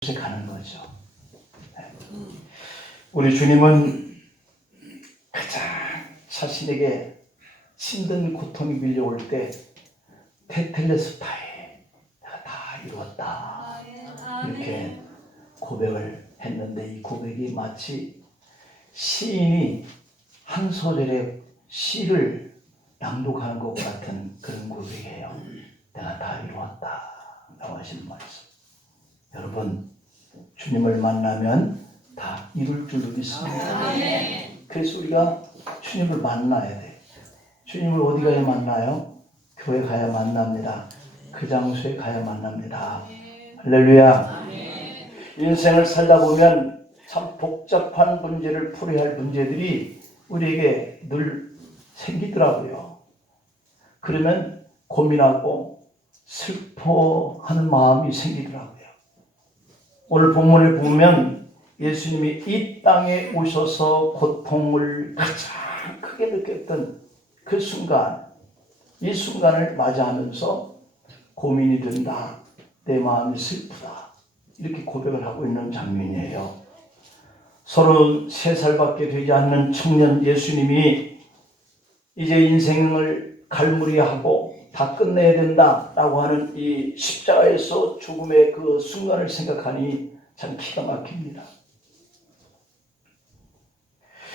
곳에 가는 거죠. 네. 우리 주님은 가장 자신에게 힘든 고통이 밀려올 때 테텔레스타에 내가 다 이루었다 이렇게 고백을 했는데 이 고백이 마치 시인이 한 소절의 시를 낭독하는 것 같은 그런 고백이에요. 내가 다 이루었다 라고 하시는 말씀. 여러분 주님을 만나면 다 이룰 줄로 믿습니다. 그래서 우리가 주님을 만나야 돼. 주님을 어디 가야 만나요? 교회 가야 만납니다. 그 장소에 가야 만납니다. 할렐루야. 인생을 살다 보면 참 복잡한 문제를 풀어야 할 문제들이 우리에게 늘 생기더라고요. 그러면 고민하고 슬퍼하는 마음이 생기더라고요. 오늘 본문을 보면 예수님이 이 땅에 오셔서 고통을 가장 크게 느꼈던 그 순간, 이 순간을 맞이하면서 고민이 된다. 내 마음이 슬프다. 이렇게 고백을 하고 있는 장면이에요. 서른 세 살밖에 되지 않는 청년 예수님이 이제 인생을 갈무리하고 다 끝내야 된다라고 하는 이 십자가에서 죽음의 그 순간을 생각하니 참 기가 막힙니다.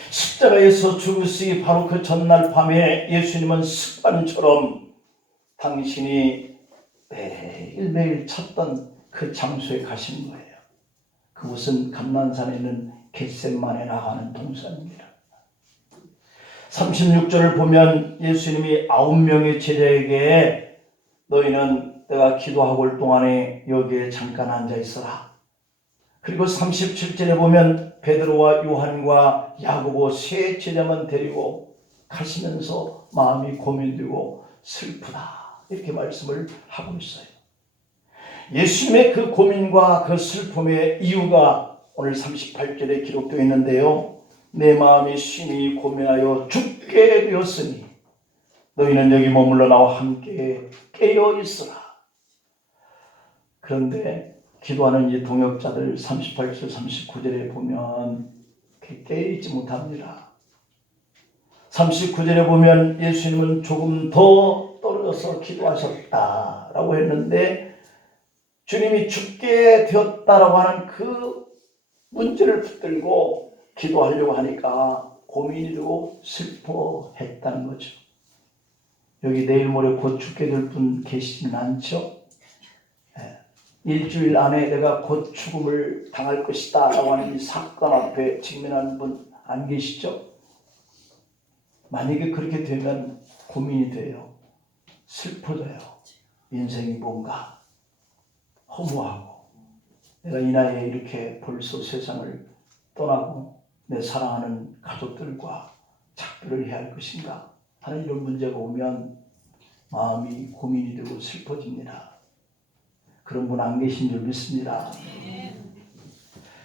십자가에서 죽으시 바로 그 전날 밤에 예수님은 습관처럼 당신이 매일매일 찾던 그 장소에 가신 거예요. 그곳은 감난산에 있는 겟셋만에 나가는 동산입니다. 36절을 보면 예수님이 아홉 명의 제자에게 너희는 내가 기도하고 올 동안에 여기에 잠깐 앉아 있어라. 그리고 37절에 보면 베드로와 요한과 야고보 세 제자만 데리고 가시면서 마음이 고민되고 슬프다. 이렇게 말씀을 하고 있어요. 예수님의 그 고민과 그 슬픔의 이유가 오늘 38절에 기록되어 있는데요. 내 마음이 심히 고민하여 죽게 되었으니 너희는 여기 머물러 나와 함께 깨어 있으라. 그런데 기도하는 이 동역자들 38절 39절에 보면 깨어있지 못합니다. 39절에 보면 예수님은 조금 더 떨어져서 기도하셨다라고 했는데 주님이 죽게 되었다라고 하는 그 문제를 붙들고 기도하려고 하니까 고민이 되고 슬퍼했다는 거죠. 여기 내일 모레 곧 죽게 될 분 계시진 않죠? 예. 일주일 안에 내가 곧 죽음을 당할 것이다 라고 하는 이 사건 앞에 직면하는 분 안 계시죠? 만약에 그렇게 되면 고민이 돼요. 슬퍼져요. 인생이 뭔가 허무하고 내가 이 나이에 이렇게 벌써 세상을 떠나고 내 사랑하는 가족들과 작별을 해야 할 것인가 하는 이런 문제가 오면 마음이 고민이 되고 슬퍼집니다. 그런 분 안 계신 줄 믿습니다.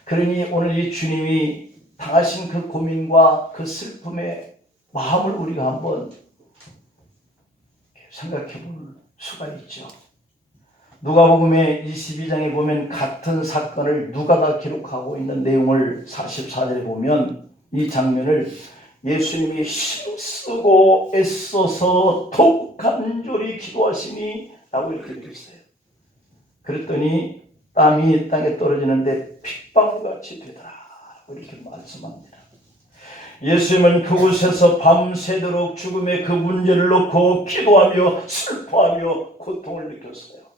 그러니 오늘 이 주님이 당하신 그 고민과 그 슬픔의 마음을 우리가 한번 생각해 볼 수가 있죠. 누가복음의 22장에 보면 같은 사건을 누가가 기록하고 있는 내용을 44절에 보면 이 장면을 예수님이 힘쓰고 애써서 더욱 간절히 기도하시니 라고 이렇게 있어요. 그랬더니 땀이 땅에 떨어지는데 핏방울같이 되더라. 이렇게 말씀합니다. 예수님은 그곳에서 밤새도록 죽음의 그 문제를 놓고 기도하며 슬퍼하며 고통을 느꼈어요.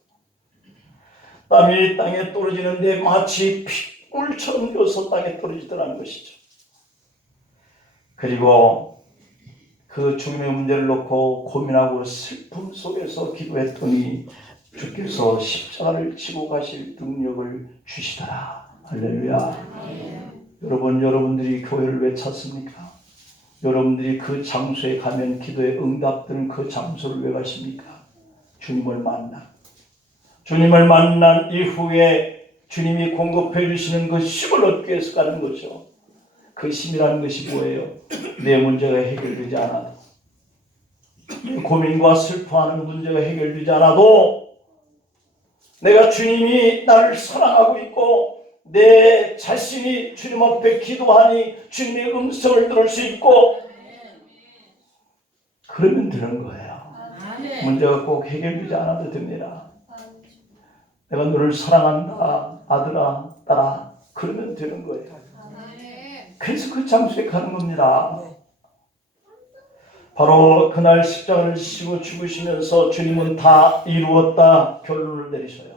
땀이 땅에 떨어지는데 마치 핏물처럼 되어서 땅에 떨어지더라는 것이죠. 그리고 그 죽음의 문제를 놓고 고민하고 슬픔 속에서 기도했더니 주께서 십자가를 지고 가실 능력을 주시더라. 할렐루야. 여러분, 여러분들이 교회를 왜 찾습니까? 여러분들이 그 장소에 가면 기도의 응답되는 그 장소를 왜 가십니까? 주님을 만나. 주님을 만난 이후에 주님이 공급해 주시는 그 힘을 얻기 위해서 가는 거죠. 그 힘이라는 것이 뭐예요? 내 문제가 해결되지 않아도, 내 고민과 슬퍼하는 문제가 해결되지 않아도, 내가 주님이 나를 사랑하고 있고, 내 자신이 주님 앞에 기도하니 주님의 음성을 들을 수 있고 그러면 되는 거예요. 문제가 꼭 해결되지 않아도 됩니다. 내가 너를 사랑한다, 아들아, 딸아. 그러면 되는 거예요. 그래서 그 장소에 가는 겁니다. 바로 그날 십자가를 지시고 죽으시면서 주님은 다 이루었다 결론을 내리셔요.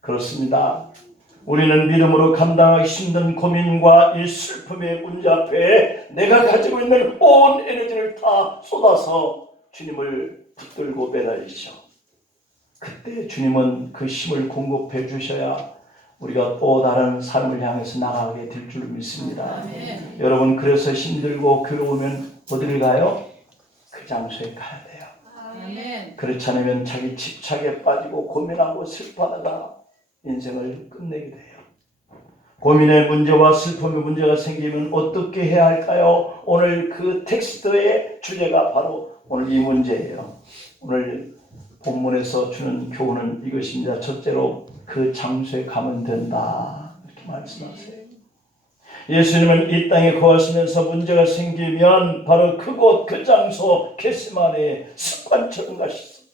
그렇습니다. 우리는 믿음으로 감당하기 힘든 고민과 이 슬픔의 문제 앞에 내가 가지고 있는 온 에너지를 다 쏟아서 주님을 붙들고 매달리죠. 그때 주님은 그 힘을 공급해 주셔야 우리가 또 다른 삶을 향해서 나가게 될 줄 믿습니다. 아멘. 여러분 그래서 힘들고 괴로우면 어디를 가요? 그 장소에 가야 돼요. 아멘. 그렇지 않으면 자기 집착에 빠지고 고민하고 슬퍼하다가 인생을 끝내게 돼요. 고민의 문제와 슬픔의 문제가 생기면 어떻게 해야 할까요? 오늘 그 텍스트의 주제가 바로 오늘 이 문제예요. 오늘 본문에서 주는 교훈은 이것입니다. 첫째로 그 장소에 가면 된다. 이렇게 말씀하세요. 예수님은 이 땅에 거하시면서 문제가 생기면 바로 그곳 그 장소 게스만에 습관처럼 가셨어요.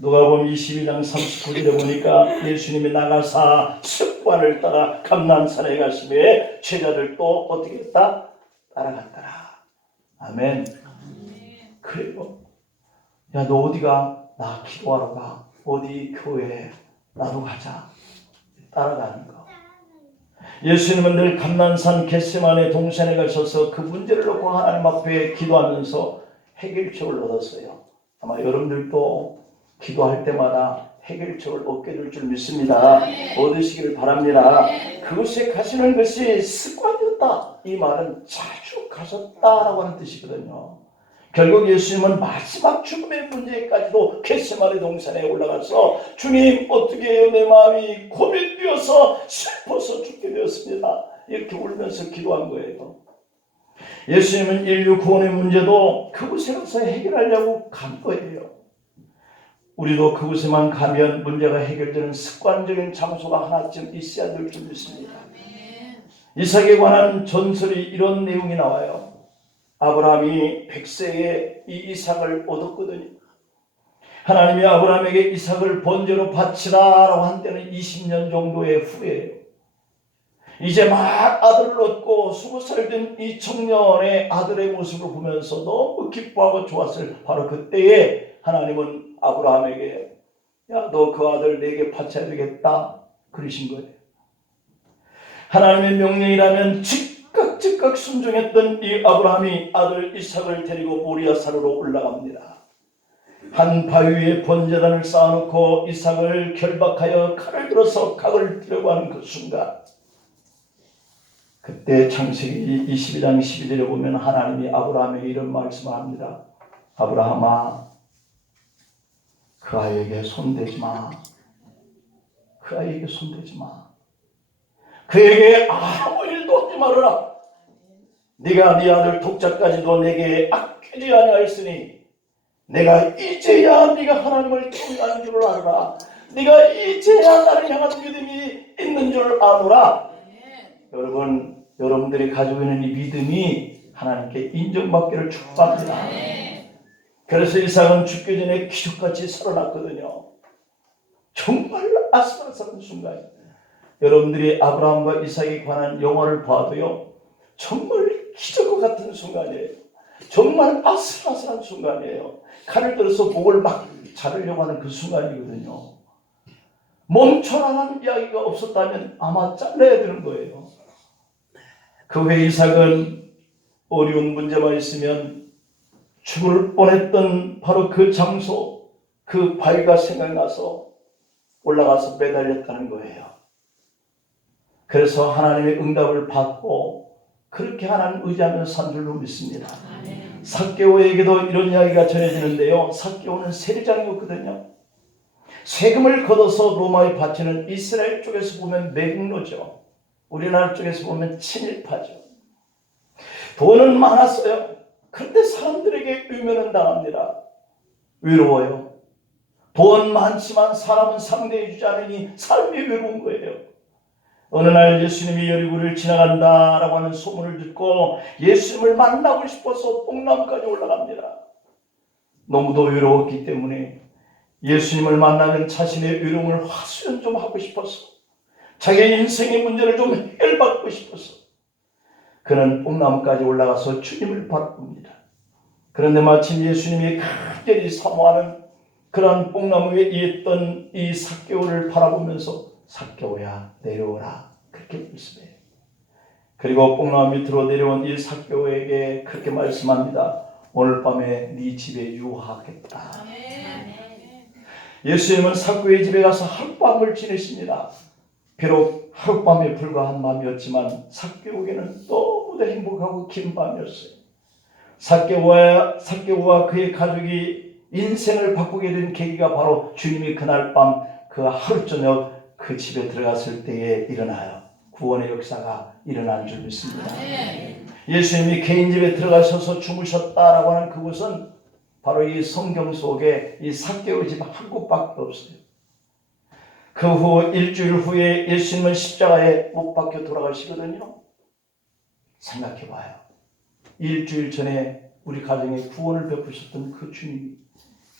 누가복음 22장 39절에 보니까 예수님이 나가사 습관을 따라 감난산에 가심에 제자들도 어떻게 했다? 따라갔더라. 아멘. 그래요. 야너 어디가? 나 기도하러 가. 어디 교회? 나도 가자. 따라가는 거. 예수님은 늘 감난산 겟세만의 동산에 가셔서 그 문제를 놓고 하나님 앞에 기도하면서 해결책을 얻었어요. 아마 여러분들도 기도할 때마다 해결책을 얻게 될 줄 믿습니다. 얻으시기를 바랍니다. 그곳에 가시는 것이 습관이었다. 이 말은 자주 가셨다라고 하는 뜻이거든요. 결국 예수님은 마지막 죽음의 문제까지도 겟세마네 동산에 올라가서 주님 어떻게 해요 내 마음이 고민되어서 슬퍼서 죽게 되었습니다. 이렇게 울면서 기도한 거예요. 예수님은 인류 구원의 문제도 그곳에 가서 해결하려고 간 거예요. 우리도 그곳에만 가면 문제가 해결되는 습관적인 장소가 하나쯤 있어야 될 줄 믿습니다. 이삭에 관한 전설이 이런 내용이 나와요. 아브라함이 100세에 이 이삭을 얻었거든요. 하나님이 아브라함에게 이삭을 번제로 바치라라고 한 때는 20년 정도의 후에요. 이제 막 아들을 얻고 20살 된 이 청년의 아들의 모습을 보면서 너무 기뻐하고 좋았을 바로 그때에 하나님은 아브라함에게 야 너 그 아들 내게 바쳐야 되겠다 그러신 거예요. 하나님의 명령이라면 즉각 즉각 순종했던 이 아브라함이 아들 이삭을 데리고 모리아산으로 올라갑니다. 한 바위에 번제단을 쌓아놓고 이삭을 결박하여 칼을 들어서 각을 들려고 하는 그 순간 그때 창세기 22장 12절에 보면 하나님이 아브라함에게 이런 말씀을 합니다. 아브라함아 그 아이에게 손대지 마. 그 아이에게 손대지 마. 그에게 아무 일도 하지 말아라. 네가 네 아들 독자까지도 내게 아끼지 아니하였으니 내가 이제야 네가 하나님을 경외하는 줄을 알아라. 네가 이제야 나를 향한 믿음이 있는 줄 아노라. 아멘. 여러분, 여러분들이 가지고 있는 이 믿음이 하나님께 인정받기를 축복합니다. 아멘. 그래서 이삭은 죽기 전에 기적같이 살아났거든요. 정말 아슬아슬한 순간. 여러분들이 아브라함과 이삭에 관한 영화를 봐도요, 정말 기적과 같은 순간이에요. 정말 아슬아슬한 순간이에요. 칼을 들어서 목을 막 자르려고 하는 그 순간이거든요. 멈춰라는 이야기가 없었다면 아마 잘라야 되는 거예요. 그 후에 이삭은 어려운 문제만 있으면 죽을 뻔했던 바로 그 장소, 그 바위가 생각나서 올라가서 매달렸다는 거예요. 그래서 하나님의 응답을 받고 그렇게 하나님 의지하며 산 줄로 믿습니다. 사개오에게도 이런 이야기가 전해지는데요. 사개오는 세리장이었거든요. 세금을 걷어서 로마에 바치는 이스라엘 쪽에서 보면 매국노죠. 우리나라 쪽에서 보면 친일파죠. 돈은 많았어요. 그런데 사람들에게 의면은 당합니다. 외로워요. 돈 많지만 사람은 상대해주지 않으니 삶이 외로운 거예요. 어느 날 예수님이 여리고를 지나간다라고 하는 소문을 듣고 예수님을 만나고 싶어서 뽕나무까지 올라갑니다. 너무도 외로웠기 때문에 예수님을 만나면 자신의 외로움을 화수연 좀 하고 싶어서 자기의 인생의 문제를 좀 해결받고 싶어서 그는 뽕나무까지 올라가서 주님을 바라봅니다. 그런데 마침 예수님이 간절히 사모하는 그런 뽕나무 위에 있던 이 삭개오를 바라보면서 삭개오야 내려오라 그렇게 말씀해요. 그리고 뽕나무 밑으로 내려온 이 삭개오에게 그렇게 말씀합니다. 오늘 밤에 네 집에 유하겠다. 예수님은 삭개오의 집에 가서 하룻밤을 지내십니다. 비록 하룻밤에 불과한 밤이었지만 삭개오에게는 너무도 행복하고 긴 밤이었어요. 삭개오와 삭개오와 그의 가족이 인생을 바꾸게 된 계기가 바로 주님이 그날 밤 그 하루 저녁 그 집에 들어갔을 때에 일어나요. 구원의 역사가 일어난 줄 믿습니다. 아멘. 예수님이 개인 집에 들어가셔서 주무셨다라고 하는 그곳은 바로 이 성경 속에 이 삭개오 집 한 곳밖에 없어요. 그 후 일주일 후에 예수님은 십자가에 못 박혀 돌아가시거든요. 생각해 봐요. 일주일 전에 우리 가정에 구원을 베푸셨던 그 주님이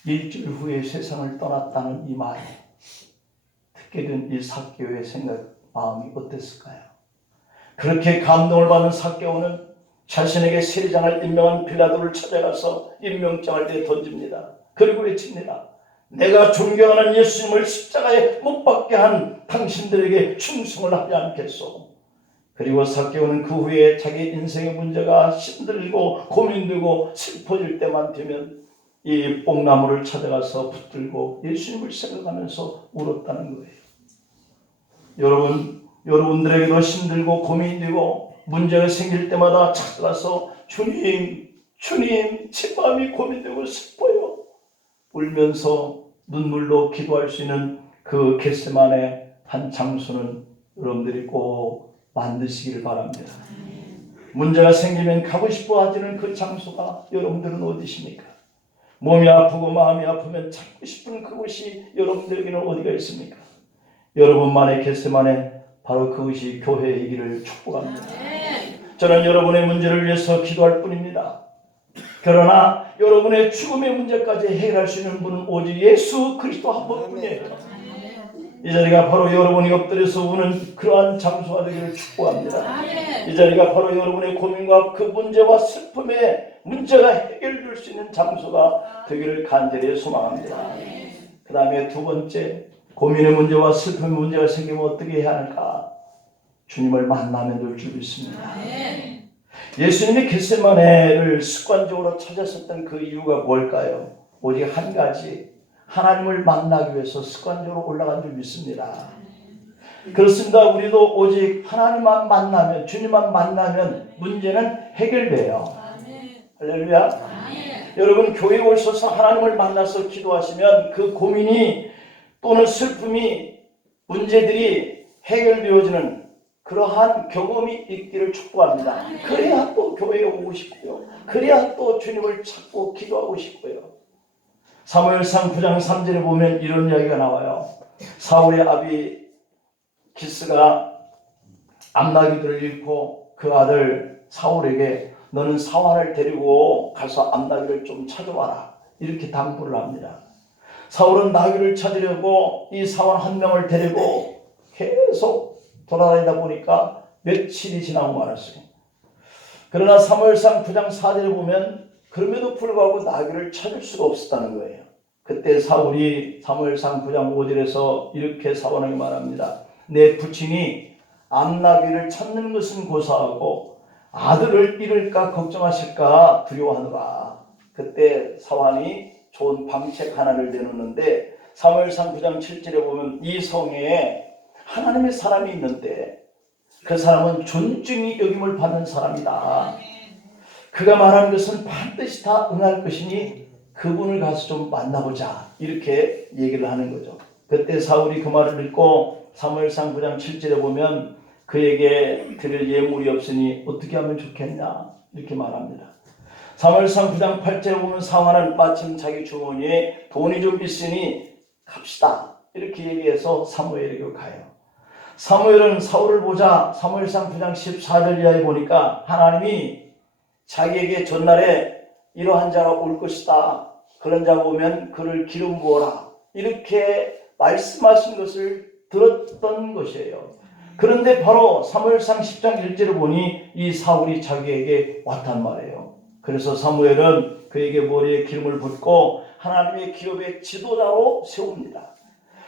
일주일 후에 세상을 떠났다는 이 말. 듣게 된이 삭개오의 생각, 마음이 어땠을까요? 그렇게 감동을 받은 삭개오는 자신에게 세리장을 임명한 빌라도를 찾아가서 임명장을 내 던집니다. 그리고 외칩니다. 내가 존경하는 예수님을 십자가에 못 박게 한 당신들에게 충성을 하지 않겠소. 그리고 삭개오는 그 후에 자기 인생의 문제가 힘들고 고민되고 슬퍼질 때만 되면 이 뽕나무를 찾아가서 붙들고 예수님을 생각하면서 울었다는 거예요. 여러분, 여러분들에게도 힘들고 고민되고 문제가 생길 때마다 찾아가서 주님, 주님, 제 마음이 고민되고 슬퍼요. 울면서 눈물로 기도할 수 있는 그 겟세만의 한 장소는 여러분들이 꼭 만드시기를 바랍니다. 문제가 생기면 가고 싶어 하지는 그 장소가 여러분들은 어디십니까? 몸이 아프고 마음이 아프면 찾고 싶은 그곳이 여러분들에게는 어디가 있습니까? 여러분만의 겟세만의 바로 그것이 교회이기를 축복합니다. 저는 여러분의 문제를 위해서 기도할 뿐입니다. 그러나 여러분의 죽음의 문제까지 해결할 수 있는 분은 오직 예수 그리스도 한 분뿐이에요. 이 자리가 바로 여러분이 엎드려서 우는 그러한 장소가 되기를 축복합니다. 이 자리가 바로 여러분의 고민과 그 문제와 슬픔의 문제가 해결될 수 있는 장소가 되기를 간절히 소망합니다. 그 다음에 두 번째, 고민의 문제와 슬픔의 문제가 생기면 어떻게 해야 할까? 주님을 만나면 될 줄 믿습니다. 예수님이 겟세마네를 습관적으로 찾았었던 그 이유가 뭘까요? 오직 한 가지, 하나님을 만나기 위해서 습관적으로 올라간 줄 믿습니다. 그렇습니다. 우리도 오직 하나님만 만나면, 주님만 만나면 문제는 해결돼요. 할렐루야. 여러분 교회 오셔서 하나님을 만나서 기도하시면 그 고민이 또는 슬픔이 문제들이 해결되어지는 그러한 경험이 있기를 축복합니다. 그래야 또 교회에 오고 싶고요. 그래야 또 주님을 찾고 기도하고 싶고요. 사무엘상 9장 3절에 보면 이런 이야기가 나와요. 사울의 아비 기스가 암나기들을 잃고 그 아들 사울에게 너는 사환을 데리고 가서 암나기를 좀 찾아와라. 이렇게 당부를 합니다. 사울은 나귀를 찾으려고 이 사환 한 명을 데리고 계속 돌아다니다 보니까 며칠이 지나고 말았어요. 그러나 사무엘상 9장 4절에 보면 그럼에도 불구하고 나귀를 찾을 수가 없었다는 거예요. 그때 사울이 사무엘상 9장 5절에서 이렇게 사원에게 말합니다. 내 부친이 암나귀를 찾는 것은 고사하고 아들을 잃을까 걱정하실까 두려워하노라. 그때 사환이 좋은 방책 하나를 내놓는데 사무엘상 9장 7절에 보면 이 성에 하나님의 사람이 있는데 그 사람은 존중이 여김을 받는 사람이다. 그가 말하는 것은 반드시 다 응할 것이니 그분을 가서 좀 만나보자. 이렇게 얘기를 하는 거죠. 그때 사울이 그 말을 듣고 사무엘상 9장 7절에 보면 그에게 드릴 예물이 없으니 어떻게 하면 좋겠냐. 이렇게 말합니다. 사무엘상 9장 8절에 보면 상하는 마침 자기 주머니에 돈이 좀 있으니 갑시다. 이렇게 얘기해서 사무엘에게 가요. 사무엘은 사울을 보자 사무엘상 9장 14절 이하에 보니까 하나님이 자기에게 전날에 이러한 자가 올 것이다. 그런 자 보면 그를 기름 부어라. 이렇게 말씀하신 것을 들었던 것이에요. 그런데 바로 사무엘상 10장 1절을 보니 이 사울이 자기에게 왔단 말이에요. 그래서 사무엘은 그에게 머리에 기름을 붓고 하나님의 기업의 지도자로 세웁니다.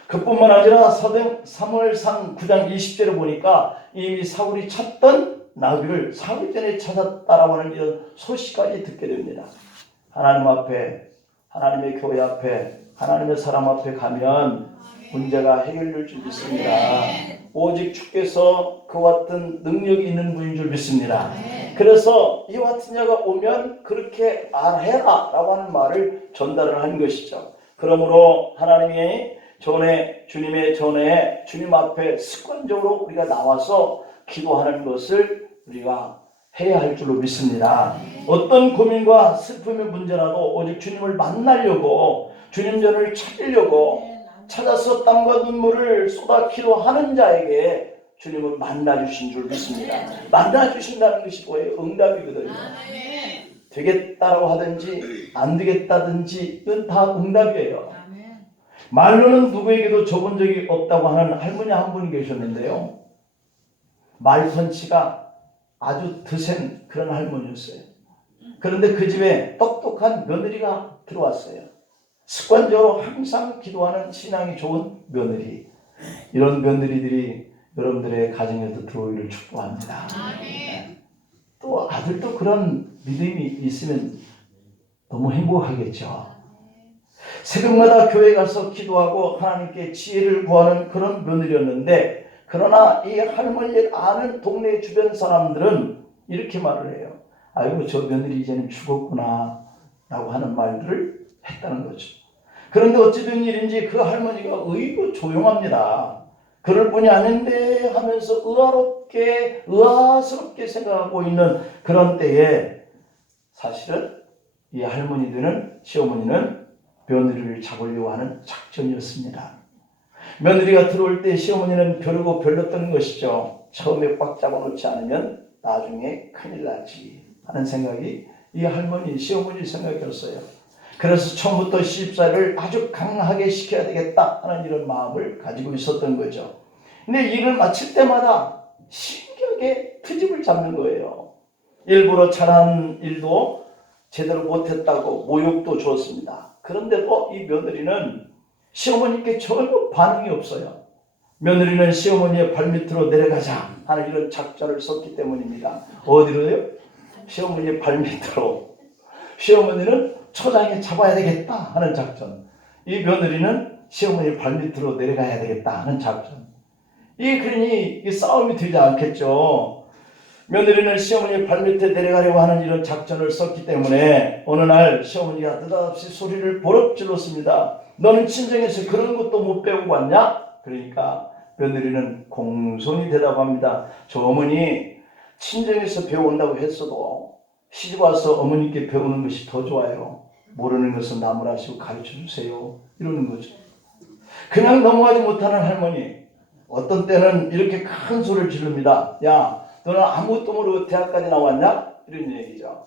그뿐만 아니라 사등 사무엘상 9장 20절을 보니까 이미 사울이 찾던 나귀를 사흘 전에 찾았다라고 하는 이런 소식까지 듣게 됩니다. 하나님 앞에 하나님의 교회 앞에 하나님의 사람 앞에 가면 문제가 해결될 줄 믿습니다. 오직 주께서 그와 같은 능력이 있는 분인 줄 믿습니다. 그래서 이와 같은 자가 오면 그렇게 말해라 라고 하는 말을 전달을 한 것이죠. 그러므로 하나님의 전에 주님의 전에 주님 앞에 습관적으로 우리가 나와서 기도하는 것을 우리가 해야 할 줄로 믿습니다. 어떤 고민과 슬픔의 문제라도 오직 주님을 만나려고 주님 전을 찾으려고 찾아서 땀과 눈물을 쏟아 기도하는 자에게 주님은 만나 주신 줄 믿습니다. 만나 주신다는 것이 뭐예요? 응답이거든요. 되겠다고 하든지 안 되겠다든지 이건 다 응답이에요. 말로는 누구에게도 줘본 적이 없다고 하는 할머니 한 분이 계셨는데요. 말펀치가 아주 드센 그런 할머니였어요. 그런데 그 집에 똑똑한 며느리가 들어왔어요. 습관적으로 항상 기도하는 신앙이 좋은 며느리. 이런 며느리들이 여러분들의 가정에도 들어오기를 축복합니다. 네. 또 아들도 그런 믿음이 있으면 너무 행복하겠죠. 새벽마다 교회 가서 기도하고 하나님께 지혜를 구하는 그런 며느리였는데 그러나 이 할머니를 아는 동네 주변 사람들은 이렇게 말을 해요. 아이고 저 며느리 이제는 죽었구나 라고 하는 말들을 했다는 거죠. 그런데 어찌된 일인지 그 할머니가 의고 조용합니다. 그럴 뿐이 아닌데 하면서 의아롭게 의아스럽게 생각하고 있는 그런 때에 사실은 이 할머니들은 시어머니는 며느리를 잡으려고 하는 작전이었습니다. 며느리가 들어올 때 시어머니는 벼르고 별렀던 것이죠. 처음에 꽉 잡아놓지 않으면 나중에 큰일 나지 하는 생각이 이 할머니, 시어머니 생각이었어요. 그래서 처음부터 시집살이를 아주 강하게 시켜야 되겠다 하는 이런 마음을 가지고 있었던 거죠. 근데 일을 마칠 때마다 신기하게 트집을 잡는 거예요. 일부러 잘한 일도 제대로 못했다고 모욕도 주었습니다. 그런데도 이 며느리는 시어머니께 전혀 반응이 없어요. 며느리는 시어머니의 발밑으로 내려가자 하는 이런 작전을 썼기 때문입니다. 어디로요? 시어머니의 발밑으로. 시어머니는 초장에 잡아야 되겠다 하는 작전. 이 며느리는 시어머니 발밑으로 내려가야 되겠다 하는 작전. 이 그러니 이 싸움이 되지 않겠죠. 며느리는 시어머니 발밑에 내려가려고 하는 이런 작전을 썼기 때문에 어느 날 시어머니가 느닷없이 소리를 버럭 질렀습니다. 너는 친정에서 그런 것도 못 배우고 왔냐? 그러니까 며느리는 공손히 대답합니다. 저 어머니 친정에서 배운다고 했어도 시집 와서 어머니께 배우는 것이 더 좋아요. 모르는 것은 나무라시고 가르쳐 주세요. 이러는 거죠. 그냥 넘어가지 못하는 할머니. 어떤 때는 이렇게 큰 소리를 지릅니다. 야, 너는 아무것도 모르고 대학까지 나왔냐? 이런 얘기죠.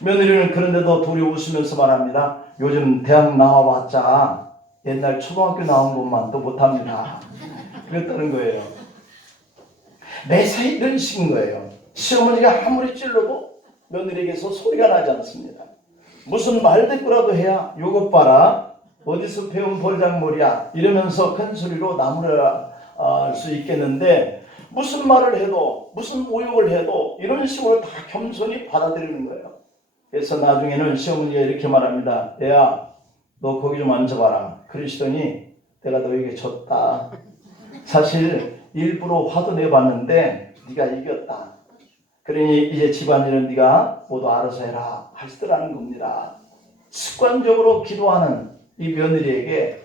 며느리는 그런데도 둘이 웃으면서 말합니다. 요즘 대학 나와봤자 옛날 초등학교 나온 것만도 못합니다. 그랬다는 거예요. 매사에 이런 식인 거예요. 시어머니가 아무리 찔러도 며느리에게서 소리가 나지 않습니다. 무슨 말대꾸라도 해야 요것 봐라. 어디서 배운 버장머리야. 이러면서 큰 소리로 나무랄 수 있겠는데 무슨 말을 해도 무슨 모욕을 해도 이런 식으로 다 겸손히 받아들이는 거예요. 그래서 나중에는 시어머니가 이렇게 말합니다. 얘야 너 거기 좀 앉아봐라. 그러시더니 내가 너에게 졌다. 사실 일부러 화도 내봤는데 네가 이겼다. 그러니 이제 집안일은 네가 모두 알아서 해라 하시더라는 겁니다. 습관적으로 기도하는 이 며느리에게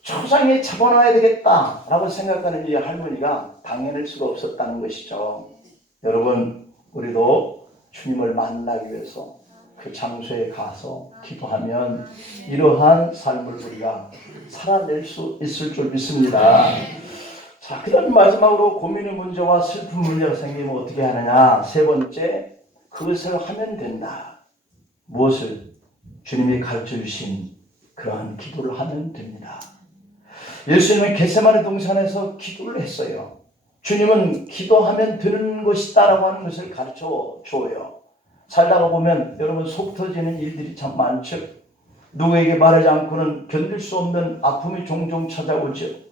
초장에 잡아놔야 되겠다라고 생각하는 이 할머니가 당해낼 수가 없었다는 것이죠. 여러분 우리도 주님을 만나기 위해서 그 장소에 가서 기도하면 이러한 삶을 우리가 살아낼 수 있을 줄 믿습니다. 자, 그다음 마지막으로 고민의 문제와 슬픈 문제가 생기면 어떻게 하느냐? 세 번째, 그것을 하면 된다. 무엇을? 주님이 가르쳐 주신 그러한 기도를 하면 됩니다. 예수님은 겟세마네 동산에서 기도를 했어요. 주님은 기도하면 되는 것이다라고 하는 것을 가르쳐 줘요. 살다가 보면 여러분 속 터지는 일들이 참 많죠. 누구에게 말하지 않고는 견딜 수 없는 아픔이 종종 찾아오죠.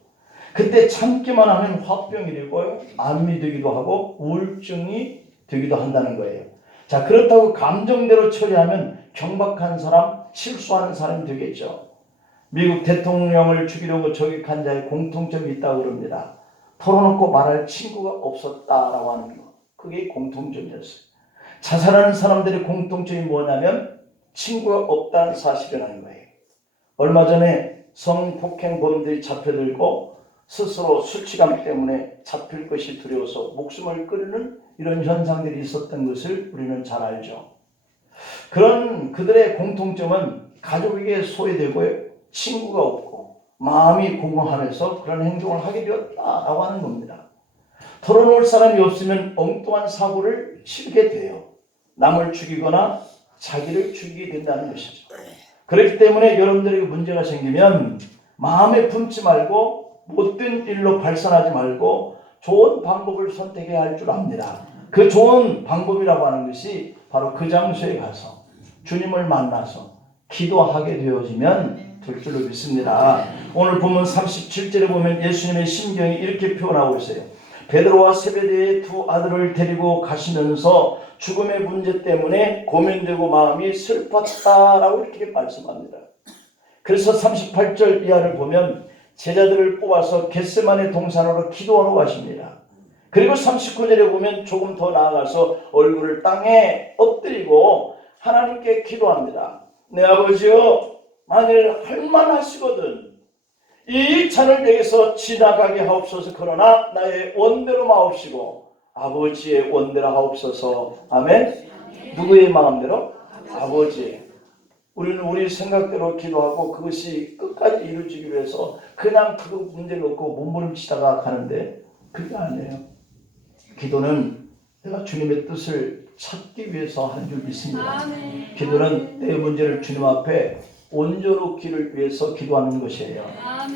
그때 참기만 하면 화병이 되고 암이 되기도 하고 우울증이 되기도 한다는 거예요. 자 그렇다고 감정대로 처리하면 경박한 사람, 실수하는 사람이 되겠죠. 미국 대통령을 죽이려고 저격한 자의 공통점이 있다고 그럽니다. 털어놓고 말할 친구가 없었다라고 하는 거. 그게 공통점이었어요. 자살하는 사람들의 공통점이 뭐냐면 친구가 없다는 사실이라는 거예요. 얼마 전에 성폭행범들이 잡혀들고 스스로 수치감 때문에 잡힐 것이 두려워서 목숨을 끊는 이런 현상들이 있었던 것을 우리는 잘 알죠. 그런 그들의 공통점은 가족에게 소외되고 친구가 없고 마음이 공허하면서 그런 행동을 하게 되었다라고 하는 겁니다. 털어놓을 사람이 없으면 엉뚱한 사고를 치게 돼요. 남을 죽이거나 자기를 죽이게 된다는 것이죠. 그렇기 때문에 여러분들에게 문제가 생기면 마음에 품지 말고 못된 일로 발산하지 말고 좋은 방법을 선택해야 할 줄 압니다. 그 좋은 방법이라고 하는 것이 바로 그 장소에 가서 주님을 만나서 기도하게 되어지면 될 줄로 믿습니다. 오늘 보면 37절에 보면 예수님의 심경이 이렇게 표현하고 있어요. 베드로와 세베대의 두 아들을 데리고 가시면서 죽음의 문제 때문에 고민되고 마음이 슬펐다라고 이렇게 말씀합니다. 그래서 38절 이하를 보면 제자들을 뽑아서 겟세만의 동산으로 기도하러 가십니다. 그리고 39절에 보면 조금 더 나아가서 얼굴을 땅에 엎드리고 하나님께 기도합니다. 내 아버지여 만일 할만하시거든 이 잔을 내게서 지나가게 하옵소서 그러나 나의 원대로 마옵시고 아버지의 원대로 하옵소서 아멘 누구의 마음대로? 아버지 우리는 우리 생각대로 기도하고 그것이 끝까지 이루어지기 위해서 그냥 그거 문제 놓고 몸부림치다가 가는데 그게 아니에요 기도는 내가 주님의 뜻을 찾기 위해서 하는 줄 믿습니다. 기도는 내 문제를 주님 앞에 온전놓기를 위해서 기도하는 것이에요.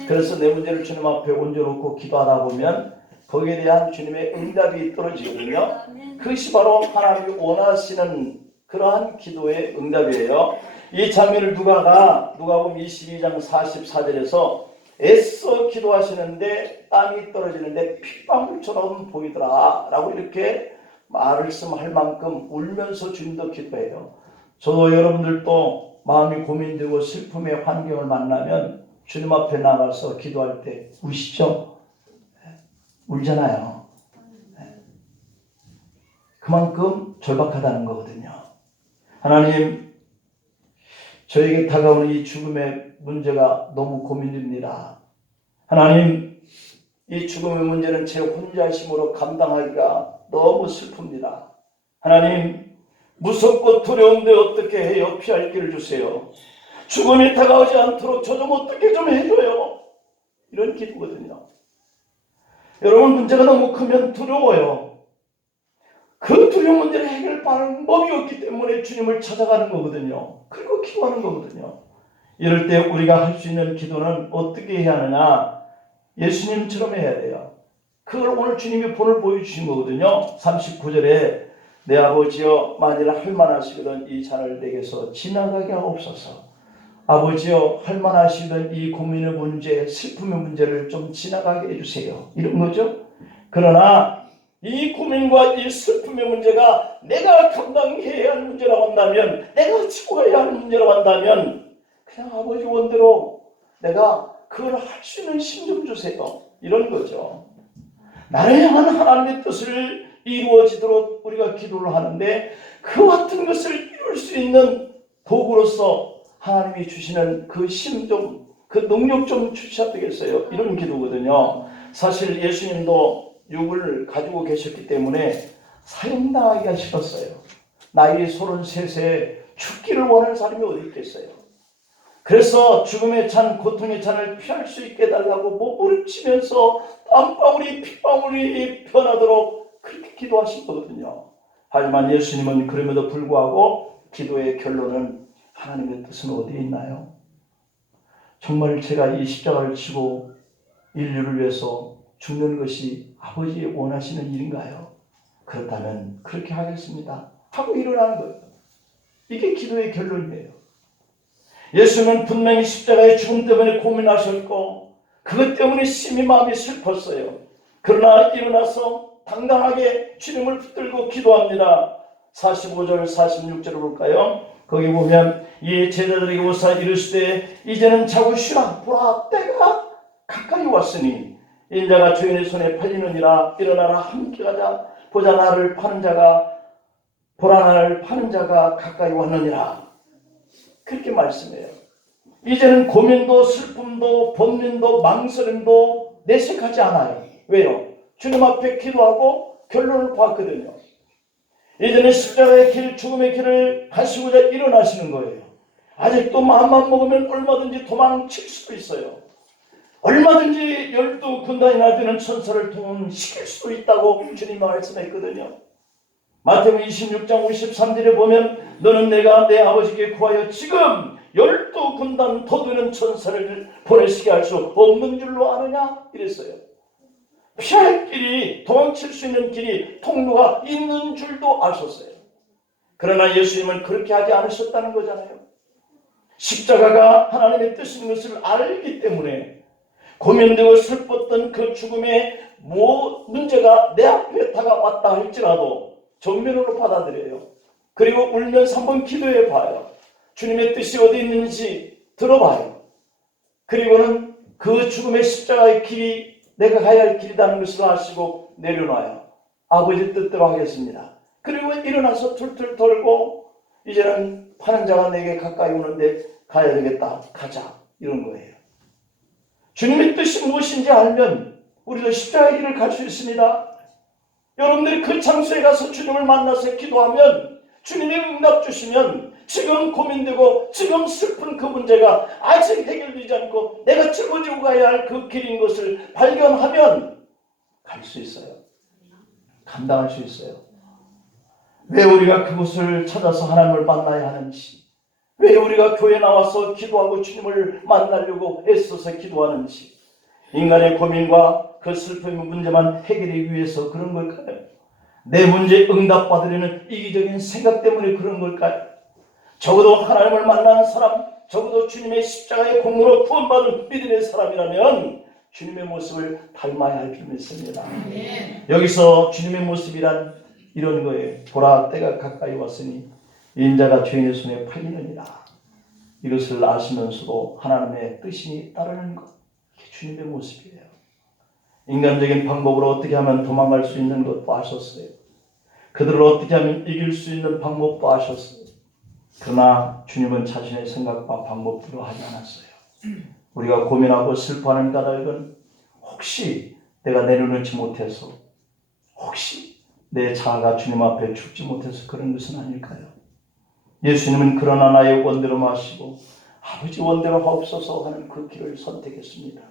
그래서 내 문제를 주님 앞에 온전놓고 기도하다 보면 거기에 대한 주님의 응답이 떨어지거든요. 그것이 바로 하나님이 원하시는 그러한 기도의 응답이에요. 이 장면을 누가가 누가복음 22장 44절에서 애써 기도하시는데 땀이 떨어지는데 핏방울처럼 보이더라라고 이렇게 말씀할 만큼 울면서 주님도 기도해요. 저도 여러분들도 마음이 고민되고 슬픔의 환경을 만나면 주님 앞에 나가서 기도할 때 우시죠? 울잖아요. 그만큼 절박하다는 거거든요. 하나님, 저에게 다가오는 이 죽음의 문제가 너무 고민됩니다. 하나님, 이 죽음의 문제는 제 혼자 힘으로 감당하기가 너무 슬픕니다. 하나님, 무섭고 두려운데 어떻게 해요? 피할 길을 주세요. 죽음이 다가오지 않도록 저 좀 어떻게 좀 해줘요. 이런 기도거든요. 여러분 문제가 너무 크면 두려워요. 그 두려운 문제를 해결 방법이 없기 때문에 주님을 찾아가는 거거든요. 그리고 기도하는 거거든요. 이럴 때 우리가 할 수 있는 기도는 어떻게 해야 하느냐? 예수님처럼 해야 돼요. 그걸 오늘 주님이 본을 보여주신 거거든요. 39절에 내 아버지여 만일 할만하시거든 이 잔을 내게서 지나가게 하옵소서. 아버지여 할만하시던 이 고민의 문제, 슬픔의 문제를 좀 지나가게 해주세요. 이런 거죠. 그러나 이 고민과 이 슬픔의 문제가 내가 감당해야 할 문제라고 한다면, 내가 지고 가야 할 문제라고 한다면, 그냥 아버지 원대로 내가 그걸 할 수 있는 힘좀 주세요. 이런 거죠. 나를 향한 하나님의 뜻을 이루어지도록 우리가 기도를 하는데 그 같은 것을 이룰 수 있는 도구로서 하나님이 주시는 그 힘 좀, 그 능력 좀 주셔야 되겠어요. 이런 기도거든요. 사실 예수님도 육을 가지고 계셨기 때문에 사형당하기가 싫었어요. 나이 33세에 죽기를 원하는 사람이 어디 있겠어요. 그래서 죽음의 찬 고통의 찬을 피할 수 있게 해달라고 몸부림 치면서 땀방울이 핏방울이 변하도록 그렇게 기도하신 거거든요. 하지만 예수님은 그럼에도 불구하고 기도의 결론은 하나님의 뜻은 어디에 있나요? 정말 제가 이 십자가를 치고 인류를 위해서 죽는 것이 아버지의 원하시는 일인가요? 그렇다면 그렇게 하겠습니다. 하고 일어나는 거예요. 이게 기도의 결론이에요. 예수는 분명히 십자가의 죽음 때문에 고민하셨고 그것 때문에 심히 마음이 슬펐어요. 그러나 일어나서 당당하게 주님을 붙들고 기도합니다. 45절 46절을 볼까요? 거기 보면 이 제자들에게 오사 이르시되 이제는 자고 쉬라 보라 때가 가까이 왔으니 인자가 주인의 손에 팔리느니라 일어나라 함께 가자 보자 나를 파는 자가 보라 나를 파는 자가 가까이 왔느니라 그렇게 말씀해요. 이제는 고민도 슬픔도 번민도 망설임도 내색하지 않아요. 왜요? 주님 앞에 기도하고 결론을 봤거든요. 이제는 십자가의 길, 죽음의 길을 가시고자 일어나시는 거예요. 아직도 마음만 먹으면 얼마든지 도망칠 수도 있어요. 얼마든지 열두 군단이나 되는 천사를 동원시킬 수도 있다고 주님이 말씀했거든요. 마태복음 26장 53절에 보면 너는 내가 내 아버지께 구하여 지금 열두 군단 더 되는 천사를 보내시게 할 수 없는 줄로 아느냐 이랬어요. 피할 길이 도망칠 수 있는 길이 통로가 있는 줄도 아셨어요. 그러나 예수님은 그렇게 하지 않으셨다는 거잖아요. 십자가가 하나님의 뜻인 것을 알기 때문에 고민되고 슬펐던 그 죽음의 모 문제가 내 앞에 다가왔다 할지라도 정면으로 받아들여요. 그리고 울면서 한번 기도해 봐요. 주님의 뜻이 어디 있는지 들어봐요. 그리고는 그 죽음의 십자가의 길이 내가 가야 할 길이라는 것을 아시고 내려놔요. 아버지 뜻대로 하겠습니다. 그리고 일어나서 툴툴 돌고 이제는 파는 자가 내게 가까이 오는데 가야 되겠다. 가자. 이런 거예요. 주님의 뜻이 무엇인지 알면 우리도 십자가의 길을 갈 수 있습니다. 여러분들이 그 장소에 가서 주님을 만나서 기도하면 주님이 응답 주시면 지금 고민되고 지금 슬픈 그 문제가 아직 해결되지 않고 내가 짊어지고 가야 할 그 길인 것을 발견하면 갈 수 있어요. 감당할 수 있어요. 왜 우리가 그곳을 찾아서 하나님을 만나야 하는지, 왜 우리가 교회 나와서 기도하고 주님을 만나려고 애써서 기도하는지, 인간의 고민과 그 슬픔의 문제만 해결하기 위해서 그런 걸까요? 내 문제 응답받으려는 이기적인 생각 때문에 그런 걸까요? 적어도 하나님을 만나는 사람, 적어도 주님의 십자가의 공로로 구원받은 믿음의 사람이라면 주님의 모습을 닮아야 할줄 믿습니다. 아멘. 여기서 주님의 모습이란 이런 거예요. 보라 때가 가까이 왔으니 인자가 죄인의 손에 팔리느니라. 이것을 아시면서도 하나님의 뜻이 따르는 것. 주님의 모습이에요. 인간적인 방법으로 어떻게 하면 도망갈 수 있는 것도 아셨어요. 그들을 어떻게 하면 이길 수 있는 방법도 아셨어요. 그러나 주님은 자신의 생각과 방법대로 하지 않았어요. 우리가 고민하고 슬퍼하는 까닭은 혹시 내가 내려놓지 못해서 혹시 내 자아가 주님 앞에 죽지 못해서 그런 것은 아닐까요? 예수님은 그러나 나의 원대로 마시고 아버지 원대로 하옵소서 하는 그 길을 선택했습니다.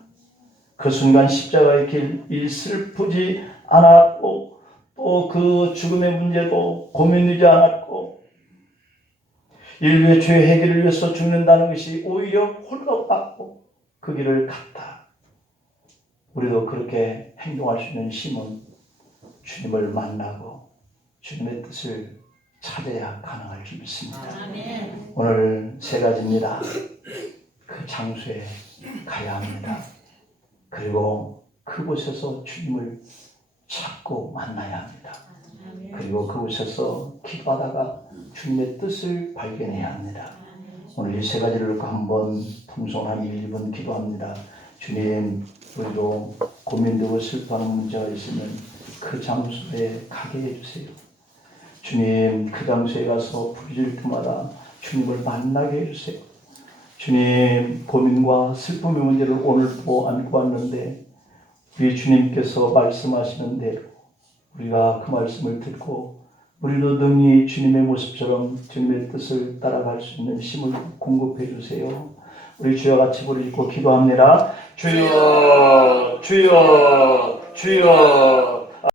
그 순간 십자가의 길, 이 슬프지 않았고 또 그 죽음의 문제도 고민되지 않았고 인류의 죄 해결을 위해서 죽는다는 것이 오히려 홀가받고 그 길을 갔다. 우리도 그렇게 행동할 수 있는 힘은 주님을 만나고 주님의 뜻을 찾아야 가능할 줄 믿습니다. 오늘 세 가지입니다. 그 장소에 가야 합니다. 그리고 그곳에서 주님을 찾고 만나야 합니다. 그리고 그곳에서 기도하다가 주님의 뜻을 발견해야 합니다. 오늘 이 세 가지를 놓고 한번 통성한 1분 기도합니다. 주님, 우리도 고민되고 슬퍼하는 문제가 있으면 그 장소에 가게 해주세요. 주님, 그 장소에 가서 부르짖을 때마다 주님을 만나게 해주세요. 주님, 고민과 슬픔의 문제를 오늘 또 안고 왔는데, 우리 주님께서 말씀하시는 대로 우리가 그 말씀을 듣고 우리도 능히 주님의 모습처럼 주님의 뜻을 따라갈 수 있는 힘을 공급해 주세요. 우리 주여 같이 부르짖고 기도합니다. 주여 주여 주여